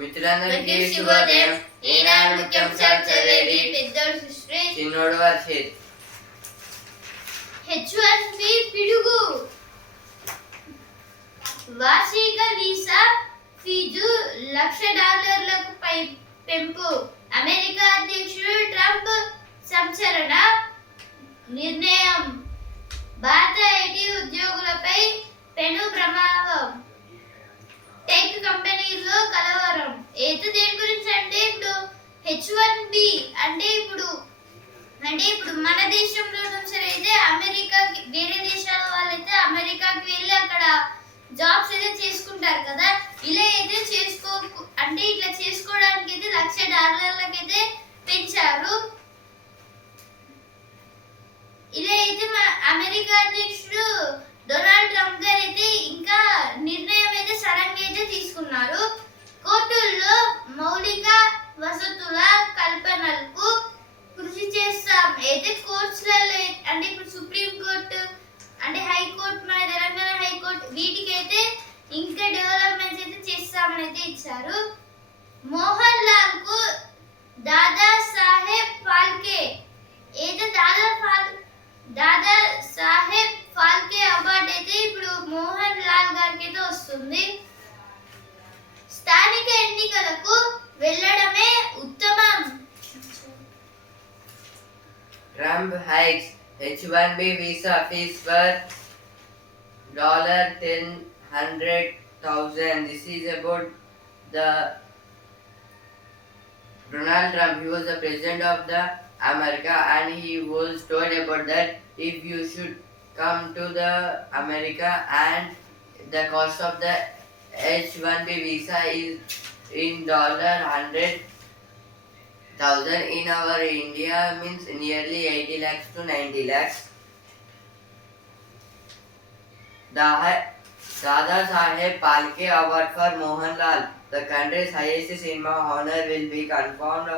మిత్రులందరికీ శుభోదయం ఈనాడు ముఖ్యాంశాలు చదివేవి పెద్దోడు సృష్టి చిన్నోడు వర్షి హెచ్ఎస్బి పిడుగు వార్షిక వీసా ఫీజు లక్ష డాలర్లకు పై పెంపు అమెరికా అధ్యక్షుడు ట్రంప్ సంచలన నిర్ణయం భారత ఐటీ ఉద్యోగులపై పెను ప్రభావం టెక్ కంపెనీలో కలవరం ఏదో దేని గురించి అంటే ఇప్పుడు హెచ్ వన్ బి అంటే ఇప్పుడు అంటే ఇప్పుడు మన దేశంలో సరే అయితే అమెరికా వేరే దేశాల వాళ్ళైతే అమెరికాకి వెళ్ళి అక్కడ జాబ్స్ అయితే చేసుకుంటారు కదా ఇలా అయితే చేసుకో అంటే ఇట్లా చేసుకోవడానికి అయితే లక్ష డాలర్లకైతే పెంచారు ఇలా అయితే మన అమెరికా అధ్యక్ష కోర్ట్స్లలో అంటే ఇప్పుడు సుప్రీం కోర్టు అంటే హైకోర్టు మన తెలంగాణ హైకోర్టు అయితే ఇంకా డెవలప్మెంట్స్ అయితే చేస్తామని అయితే ఇచ్చారు మోహన్ లాల్ కు దాదా సాహెబ్ ఫాల్కే ఏదో దాదా ఫాల్ దాదా సాహెబ్ ఫాల్కే అవార్డు అయితే ఇప్పుడు మోహన్ లాల్ గారికి అయితే వస్తుంది స్థానిక ఎన్నికలకు వెళ్ళడమే ఉత్తమం Trump hikes H-1B visa fees worth dollar ten hundred thousand. This is about the Donald Trump. He was the president of the America, and he was told about that if you should come to the America and the cost of the H-1B visa is in dollar hundred thousand in our India means nearly 80 lakhs to 90 lakhs. Dada Saheb Palke Award for Mohanlal, the country's highest cinema honor, will be confirmed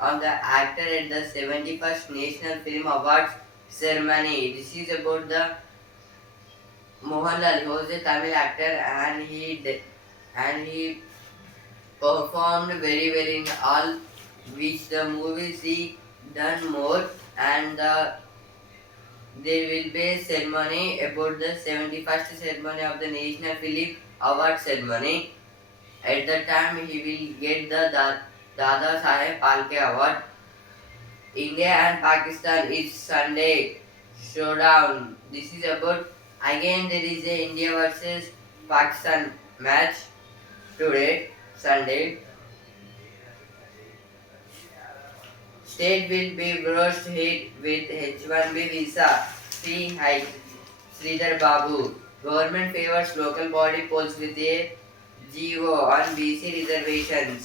on the actor at the 71st National Film Awards ceremony. This is about the Mohanlal, who is was a Tamil actor, and he and he performed very well in all which the movie see done more and the, there will be a ceremony about the 71st ceremony of the National Film Award ceremony. At the time he will get the da- Dada Sahib Palke Award. India and Pakistan is Sunday showdown. This is about again there is a India versus Pakistan match today Sunday State will be brushed hit with H1B visa. Fee hike. Sridhar Babu. Government favors local body polls with a GO on BC reservations.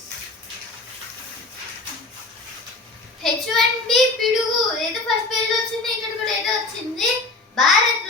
H one B పిడుగు ఏదో first page వచ్చింది ఇక్కడ కూడా ఏదో వచ్చింది భారత్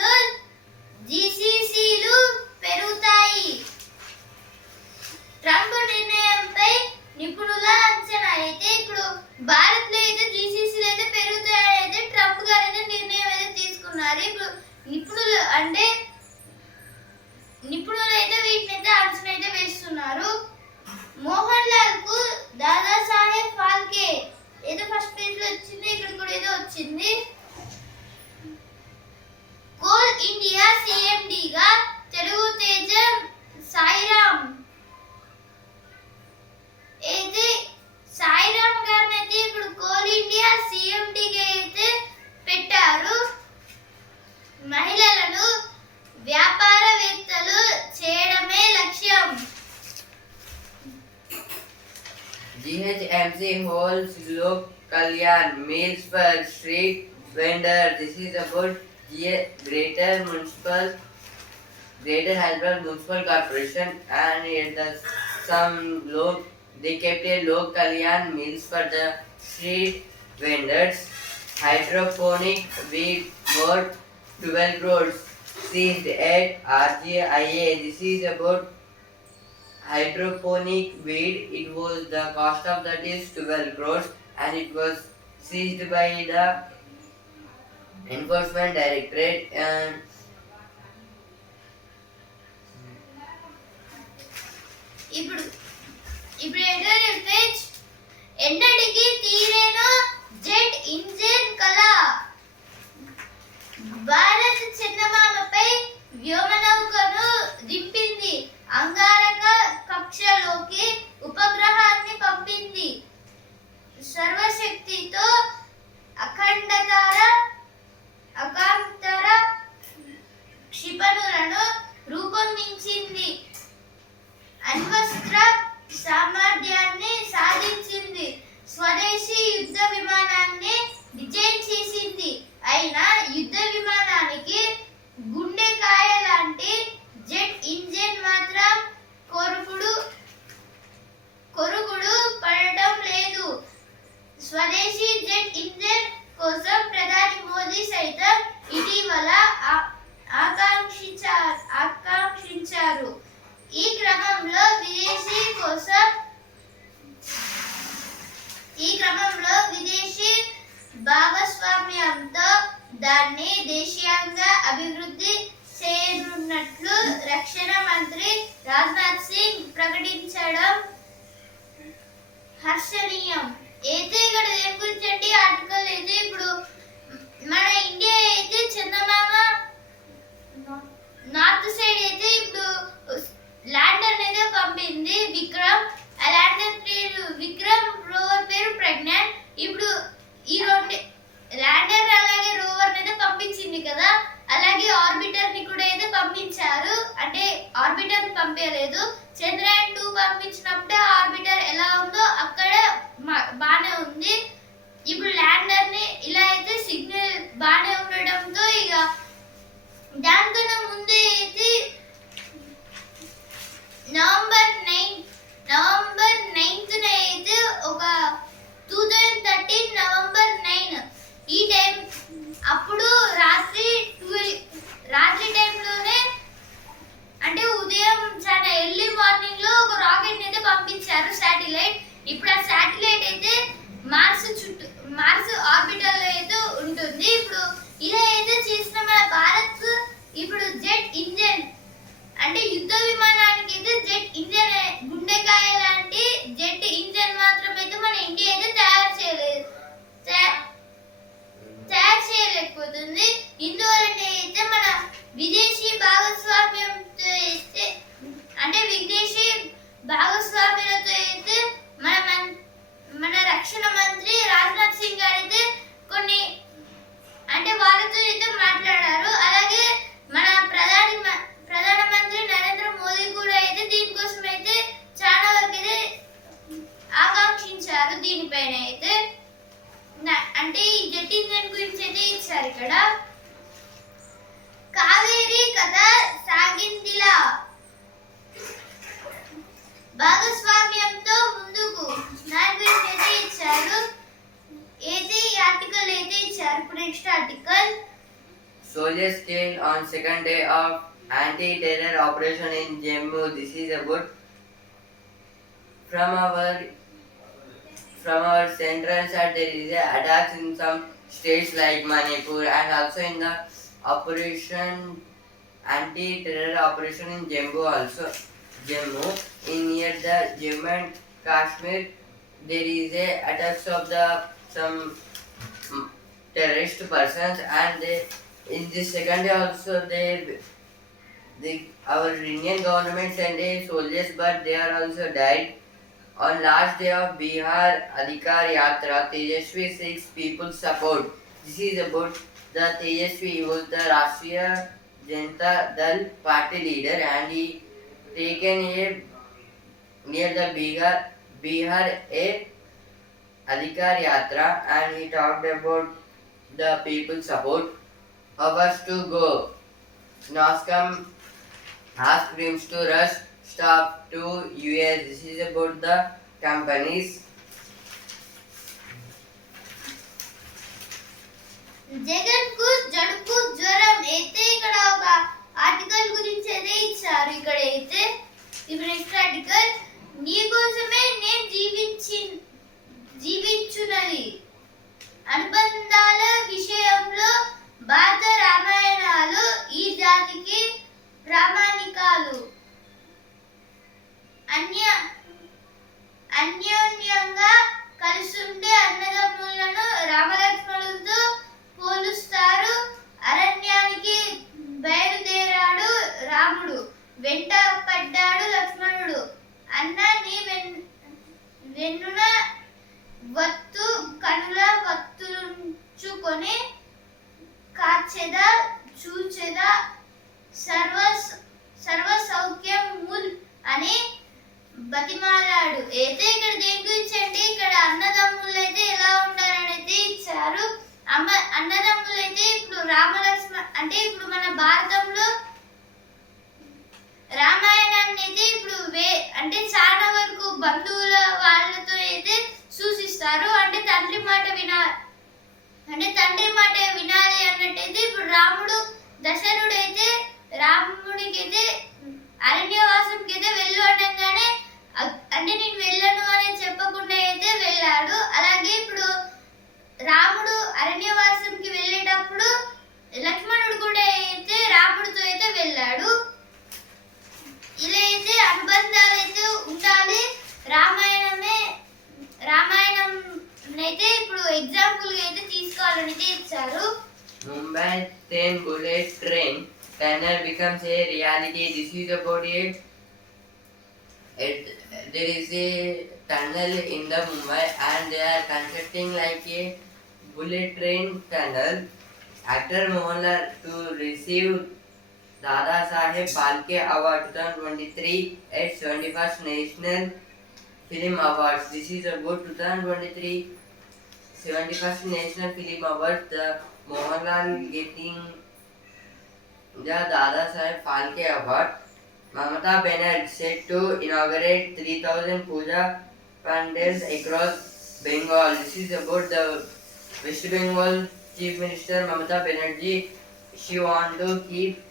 మహిళలను వ్యాపారవేత్తలు చేయడమే లక్ష్యం GHMC holds Lok Kalyan meals for street vendors. This is about G- Greater Municipal Greater Hyderabad Municipal Corporation and it does some lok they kept a Lok Kalyan meals for the street vendors. Hydroponic wheat worth 12 crores seized at RGIA. This is about hydroponic weed it was the cost of that is 12 crores and it was seized by the enforcement directorate and ఇప్పుడు ఇప్పుడు editorial page ఎన్నటికి తీరేను jet engine కళ వ్యోమనౌకను దింపింది అంగారక కక్షలోకి ఉపగ్రహాన్ని పంపింది సర్వశక్తితో అఖండతార అకాంతర క్షిపణులను రూపొందించింది అణ్వస్త్ర సామర్థ్యాన్ని సాధించింది స్వదేశీ యుద్ధ విమానాన్ని డిజైన్ చేసింది అయినా యుద్ధ విమానానికి ఉసిరికాయ లాంటి జెట్ ఇంజిన్ మాత్రం కొరుకుడు కొరుకుడు పడటం లేదు స్వదేశీ జెట్ ఇంజిన్ కోసం ప్రధాని మోదీ సైతం ఇటీవల ఆకాంక్షించారు ఆకాంక్షించారు ఈ క్రమంలో విదేశీ కోసం ఈ క్రమంలో విదేశీ భాగస్వామ్యంతో దాన్ని దేశీయంగా అభివృద్ధి చేయనున్నట్లు రక్షణ మంత్రి రాజ్నాథ్ సింగ్ ప్రకటించడం హర్షణీయం అయితే ఇక్కడ దేని గురించి అండి ఆర్టికల్ అయితే ఇప్పుడు మన ఇండియా అయితే చందమామ నార్త్ సైడ్ అయితే ఇప్పుడు ల్యాండర్ అనేది పంపింది విక్రమ్ ఆ ల్యాండర్ పేరు విక్రమ్ రోవర్ పేరు ప్రజ్ఞాన్ ఇప్పుడు ఈ రెండు ల్యాండర్ అలాగే రోవర్ అనేది పంపింది పంపించారు అంటే ఆర్బిటర్ పంపించలేదు చంద్రయాన్ టూ పంపించినప్పుడే ఆర్బిటర్ ఎలా ఉందో అక్కడ బాగానే ఉంది ఇప్పుడు ల్యాండర్ ని ఇలా అయితే సిగ్నల్ బాగానే ఉండడంతో ఇక దానికన్నా ముందే అయితే నవంబర్ నైన్ నవంబర్ నైన్త్ అయితే ఒక two thousand thirteen November nine ఈ టైం అప్పుడు రాత్రి ట్వెల్వ్ రాత్రి టైంలోనే అంటే ఉదయం చాలా ఎర్లీ మార్నింగ్ లో ఒక రాకెట్ అయితే పంపించారు శాటిలైట్ ఇప్పుడు ఆ శాటిలైట్ అయితే మార్స్ చుట్టూ మార్స్ ఆర్బిటల్ అయితే ఉంటుంది ఇప్పుడు ఇలా అయితే చేసిన మన భారత్ ఇప్పుడు జెట్ ఇంజన్ అంటే యుద్ధ విమానానికి అయితే జెట్ ఇంజన్ గుండెకాయ లాంటి జెట్ ఇంజన్ మాత్రం అయితే మన ఇండియా అయితే తయారు చేయలేదు తయారు చేయలేకపోతుంది ఇందువలనే చేస్తే మన విదేశీ భాగస్వామ్యంతో చేస్తే అంటే విదేశీ భాగస్వామ్యులతో అయితే మన మన రక్షణ మంత్రి రాజ్నాథ్ సింగ్ గారు అయితే కొన్ని అంటే వాళ్ళతో అయితే మాట్లాడారు అలాగే మన ప్రధాని ప్రధానమంత్రి నరేంద్ర మోదీ కూడా అయితే దీనికోసం అయితే చాలా వరకు అయితే ఆకాంక్షించారు దీనిపైన అయితే అంటే ఈ జెట్ గురించి అయితే ఇచ్చారు ఇక్కడ కావేరి కథ సాగిందిలా భాగస్వామ్యంతో ముందుకు నార్వేస్ అయితే ఇచ్చారు ఏది killed on second day of anti-terror operation in Jammu. This is a about from our from our central side there is a attacks in some states like Manipur and also in the operation, anti-terror operation in Jammu also. Jammu, in near the Jammu and Kashmir, there is a attacks of the some mm, terrorist persons and they, in this second day also they the our Indian government sent a soldiers but they are also died. On last day of Bihar Adhikar Yatra, Tejasvi six people support. This is about the Tejasvi was the Rashtriya Janata Dal party leader and he taken a near the Bihar Bihar a Adhikar Yatra and he talked about the people's support. Hours to go. Nascom asked dreams to rush stop to US. This is about the companies జగన్కు జడుపు జ్వరం అయితే ఇక్కడ ఒక article గురించి అదే ఇచ్చారు ఇక్కడ అయితే ఇప్పుడు ఎక్స్ట్రా ఆర్టికల్ నీ కోసమే నేను జీవించి జీవించున్నది అనుబంధాల విషయంలో భారత రామాయణాలు ఈ జాతికి ప్రామాణికాలు అంటే తండ్రి మాట వినాలి అన్నట్టయితే ఇప్పుడు రాముడు దశరుడు అయితే రాముడికి అయితే అరణ్యవాసంకి అయితే వెళ్ళు అనగానే అంటే నేను వెళ్ళను అని చెప్పకుండా అయితే వెళ్ళాడు అలాగే ఇప్పుడు రాముడు అరణ్యవాసంకి వెళ్ళేటప్పుడు లక్ష్మణుడు కూడా అయితే రాముడితో అయితే వెళ్ళాడు ఇలా అయితే అనుబంధాలు అయితే ఉండాలి రామాయణమే రామాయణం అయితే ఇప్పుడు ఎగ్జాంపుల్ అయితే తీసుకోవాలని అయితే ఇచ్చారు Mumbai Train Bullet Train Tunnel becomes a reality. This is about it. it. There is a tunnel in the Mumbai and they are constructing like a bullet train tunnel. Actor Mohanlal to receive Dada Saheb Phalke Award 2023 at 71st National Film Awards. This is about 2023 71st National Film Award, the Mohanlal getting the Dada Saheb Phalke Award. Mamata Banerjee set to inaugurate 3,000 puja pandals across Bengal. This is about the West Bengal Chief Minister Mamata Banerjee. She wants to keep,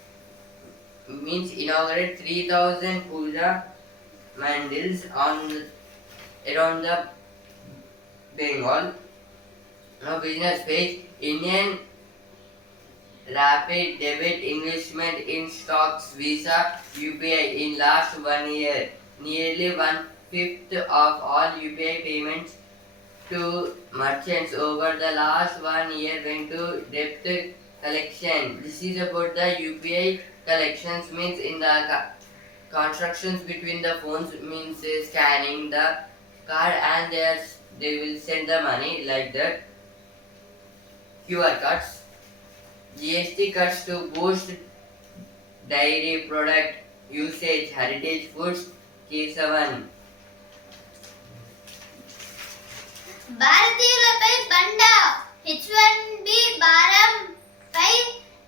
means inaugurate 3,000 puja mandals on around the Bengal. No business page. Indian rapid debit investment in stocks Visa UPI in last one year. Nearly one fifth of all UPI payments to merchants over the last one year went to debt collection. This is about the UPI collections means in the constructions between the phones means scanning the card and they, they will send the money like that. QR cards. GST cuts to boost dairy product usage, heritage foods, K7. భారతీయులపై బండా H one B భారం పై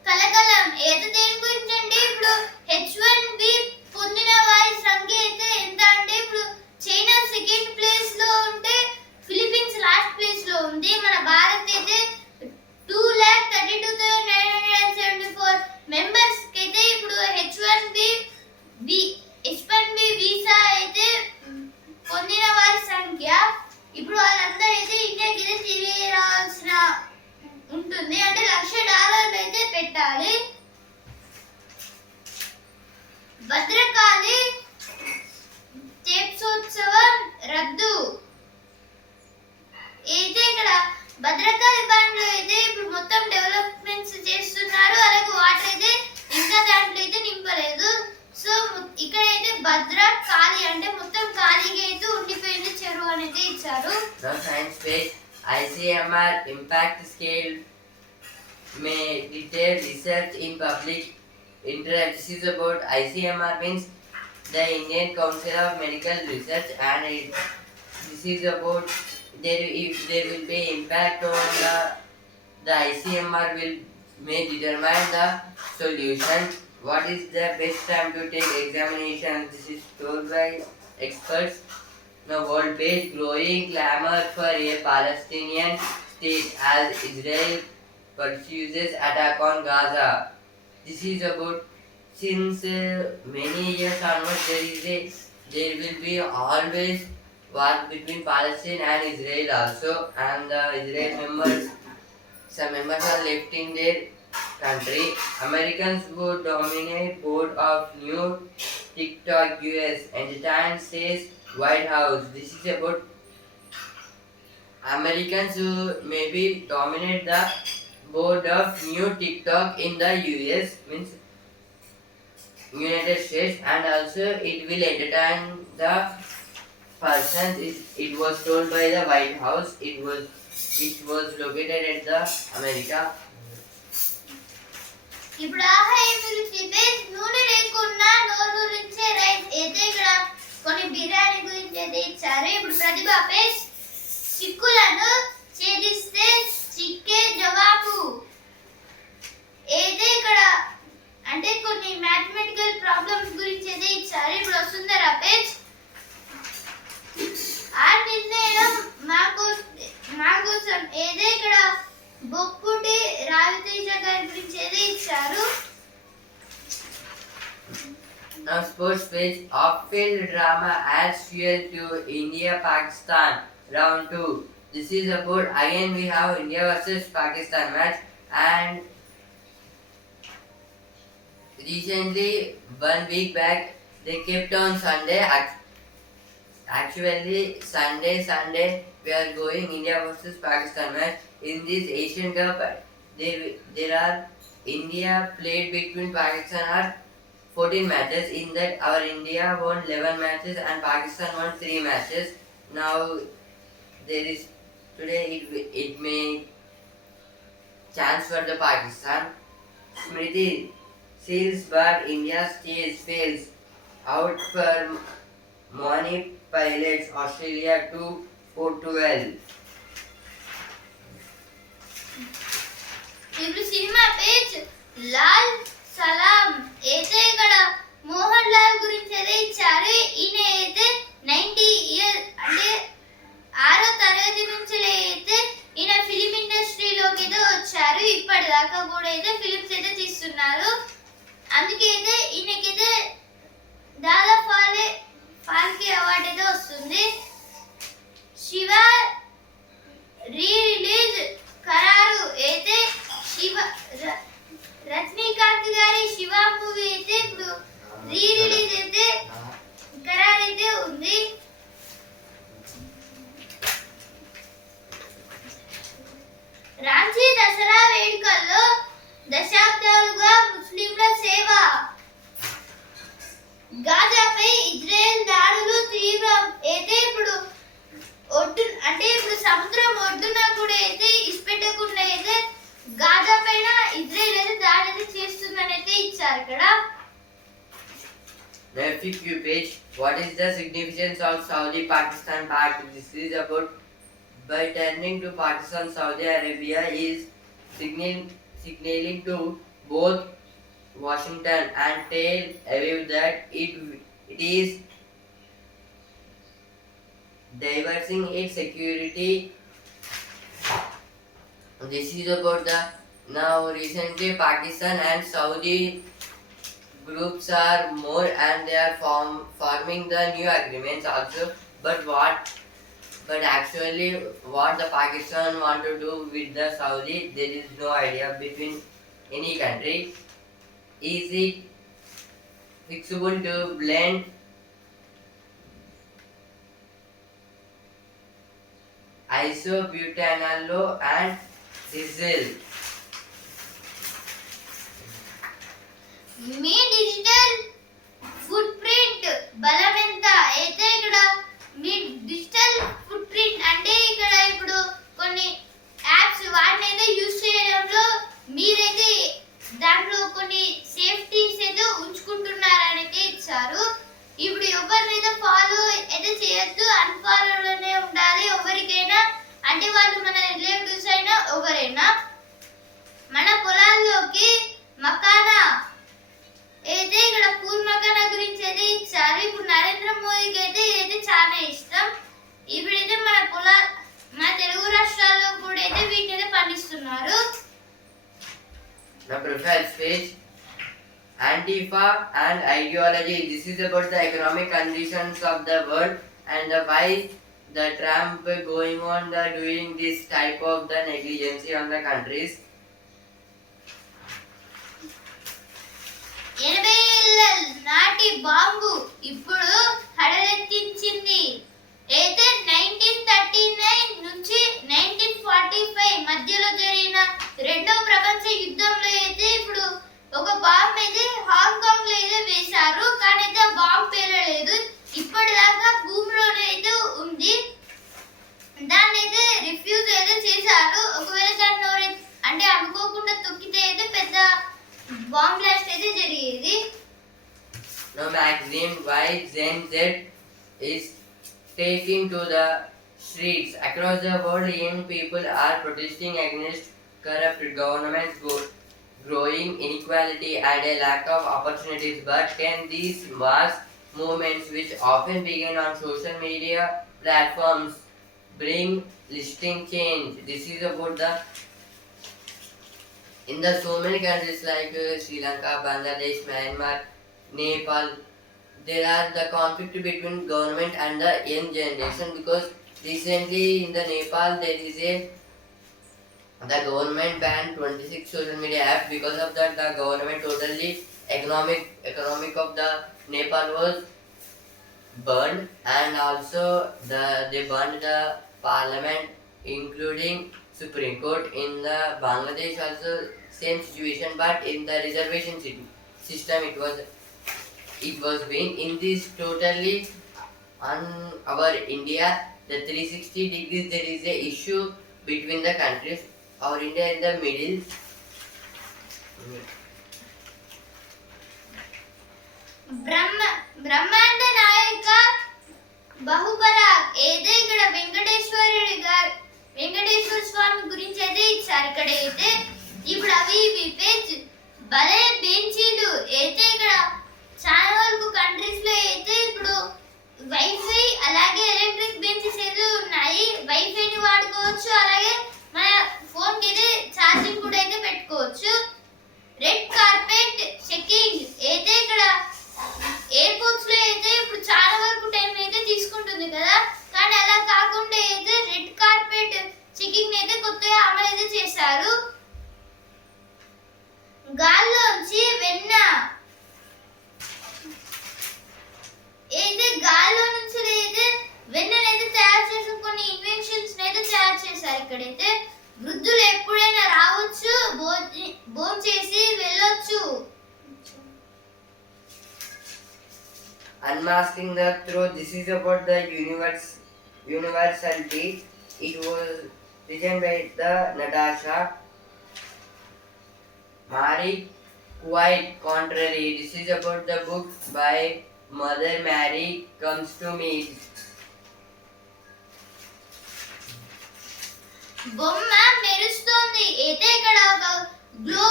కలకలం ఏదో దేని గురించి అండి ఇప్పుడు హెచ్ వన్ బి పొందిన వారి సంఖ్య అయితే ఎంత అంటే ఇప్పుడు China second place may detailed research in public interest. This is about ICMR means the Indian Council of Medical Research and it, this is about there if there will be impact on the the ICMR will may determine the solution. What is the best time to take examination? This is told by experts. The world page growing clamor for a Palestinian state as Israel Confuses attack on Gaza. This is about since uh, many years onwards there is a there will be always war between Palestine and Israel also and the Israel members some members are left in their country. Americans would dominate board of new TikTok US entertainment says White House. This is about Americans who maybe dominate the board of new TikTok in the US means United States and also it will entertain the persons. It, it was told by the White House. It was it was located at the America. ఇప్పుడు ఆహా ఏమి రుచి నూనె లేకుండా నోరూరించే rice అయితే ఇక్కడ కొన్ని బిర్యానీ గురించి అయితే ఇచ్చారు ఇప్పుడు ప్రతిభ పేజ్ చిక్కులను ఛేదిస్తే చిక్కే జవాబు ఏదే ఇక్కడ అంటే కొన్ని మ్యాథమెటికల్ ప్రాబ్లమ్స్ గురించి అయితే ఇచ్చారు ఇప్పుడు వస్తుంది రపేజ్ ఆ నిర్ణయం మాకు మా కోసం ఏదే ఇక్కడ బొక్కుటి రావితేజ గారి గురించి ఏదే ఇచ్చారు The sports page of field drama adds fuel to India-Pakistan round 2. This is about again we have India versus Pakistan match and recently one week back they kept on Sunday actually Sunday Sunday we are going India versus Pakistan match in this Asian Cup there, there are India played between Pakistan are 14 matches in that our India won 11 matches and Pakistan won 3 matches now there is today it, it may chance for the Pakistan. Smriti seals but India stays fails out for Moni pilots Australia 2 for 12. ఇప్పుడు cinema page Lal సలాం అయితే ఇక్కడ మోహన్ లాల్ గురించి అయితే ఇచ్చారు ఈయన అయితే ninety year అంటే ఆరో తరగతి నుంచి అయితే ఈయన ఫిలిం ఇండస్ట్రీలోకి అయితే వచ్చారు ఇప్పటిదాకా కూడా అయితే ఫిలిమ్స్ అయితే తీస్తున్నారు అందుకైతే ఈయనకైతే దాదా ఫాలే ఫాల్కే అవార్డు అయితే వస్తుంది శివ రీ రిలీజ్ ఖరారు అయితే శివ రజనీకాంత్ గారి Shiva movie Pakistan Saudi Arabia is signaling, signaling to both Washington and Tel Aviv that it, it is diversing its security. This is about the now recently Pakistan and Saudi groups are more and they are form, forming the new agreements also. But what but actually, what the Pakistan want to do with the Saudi, there is no idea between any country. Is it fixable to blend isobutanol and diesel? You mean digital footprint, Balamenta, Ethe మీ digital footprint అంటే ఇక్కడ ఇప్పుడు కొన్ని type of the negligency on the countries maxim why Gen Z is taking to the streets. Across the world, young people are protesting against corrupt governments, growing inequality, and a lack of opportunities. But can these mass movements, which often begin on social media platforms, bring lasting change? This is about the in the so many countries like uh, Sri Lanka, Bangladesh, Myanmar, Nepal, there are the conflict between government and the young generation because recently in the Nepal there is a the government banned 26 social media apps because of that the government totally economic economic of the Nepal was burned and also the they burned the parliament including Supreme Court in the Bangladesh also same situation but in the reservation system it was it was being in this totally on our India the 360 degrees there is a issue between the countries our India in the middle బ్రహ్మ బ్రహ్మాండ నాయక బహుపరాగ్ ఏదో ఇక్కడ వెంకటేశ్వరుడి గారు వెంకటేశ్వర స్వామి గురించి అయితే ఇచ్చారు ఇక్కడ అయితే ఇప్పుడు అవి ఇవి పేజ్ భలే బెంచీలు అయితే ఇక్కడ చాలా వరకు కంట్రీస్ లో అయితే ఇప్పుడు వైఫై అలాగే ఎలక్ట్రిక్ బెంచెస్ అయితే ఉన్నాయి వైఫైని వాడుకోవచ్చు అలాగే మన ఫోన్ కి అయితే ఛార్జింగ్ కూడా అయితే పెట్టుకోవచ్చు రెడ్ కార్పెట్ చెక్కింగ్ అయితే ఇక్కడ ఎయిర్పోర్ట్స్ లో అయితే ఇప్పుడు చాలా వరకు టైం అయితే తీసుకుంటుంది కదా కానీ అలా కాకుండా అయితే రెడ్ కార్పెట్ చెకింగ్ అయితే కొత్తగా అమలు అయితే చేశారు గాల్లోంచి unmasking the truth this is about the universe universality it was written by the natasha Mary quite contrary this is about the book by mother mary comes to me బొమ్మ మెరుస్తోంది అయితే ఇక్కడ ఒక glow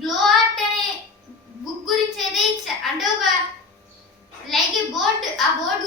glow art అనే book గురించి అయితే ఇచ్చా అంటే ఒక like a board a board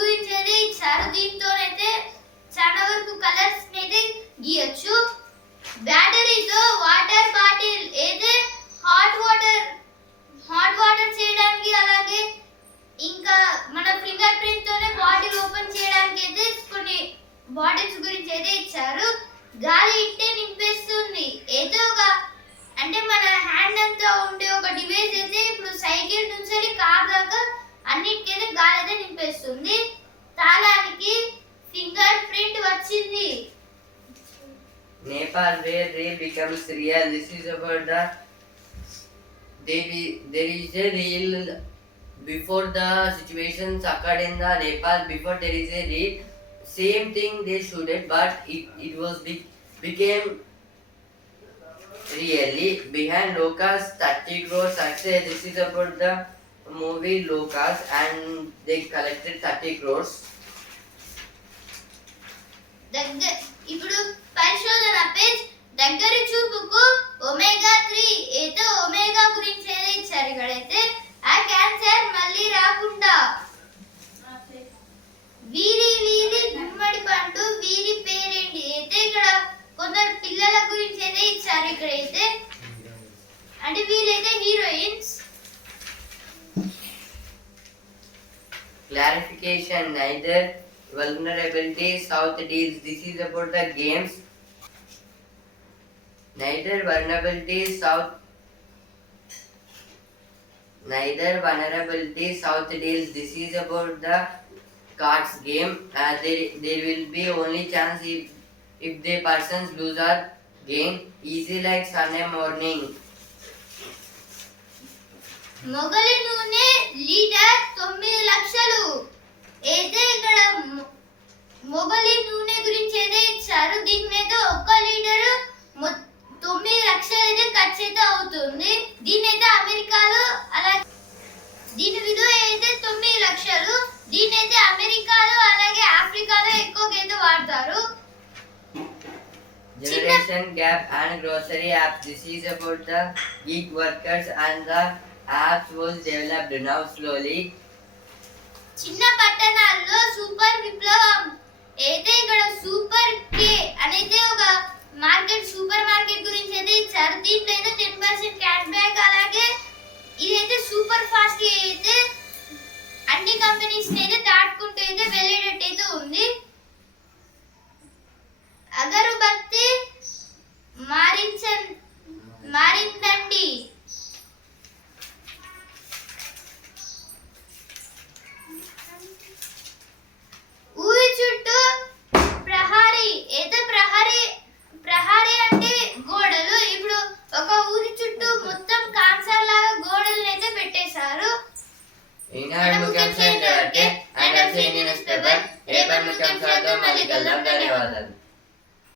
observe the situation occurred in the Nepal before there is a raid. Same thing they shouldn't, but it, it was be, became really behind Lokas 30 crore success. This is about the movie Lokas and they collected 30 crores. దగ్గర ఇప్పుడు పరిశోధన page దగ్గర చూపుకు omega three ఏదో omega గురించి ఇచ్చారు ఇక్కడైతే ఆ క్యాన్సర్ మళ్ళీ రాకుండా వీరి వీరి గుమ్మడి పండు వీరి పేరేంటి అయితే ఇక్కడ కొందరు పిల్లల గురించి అయితే ఇచ్చారు ఇక్కడ అయితే అంటే వీళ్ళైతే heroines clarification neither vulnerabilities south deals this is about the games neither vulnerabilities south neither vulnerability South deals. This is about the cards game. Uh, there, there will be only chance if, if the persons lose or gain. Easy like Sunday morning. మొగలి నూనె litre తొమ్మిది లక్షలు అయితే ఇక్కడ మొగలి నూనె గురించి ఏదో ఇచ్చారు దీని మీద ఒక్క లీటరు మొత్తం తొమ్మిది లక్షలు అయితే ఖర్చు అవుతుంది దీని అయితే అమెరికాలో అలా దీని విలువ అయితే తొమ్మిది లక్షలు దీని అయితే అమెరికాలో అలాగే ఆఫ్రికాలో ఎక్కువగా అయితే వాడతారు generation gap and grocery Apps. This is about the gig workers and the apps was developed now slowly. చిన్న పట్టణాల్లో సూపర్ విప్లవ పలకరిస్తేనే దాటుకుంటూ అయితే వెళ్ళేటట్టయితే ఉంది అగరుబత్తి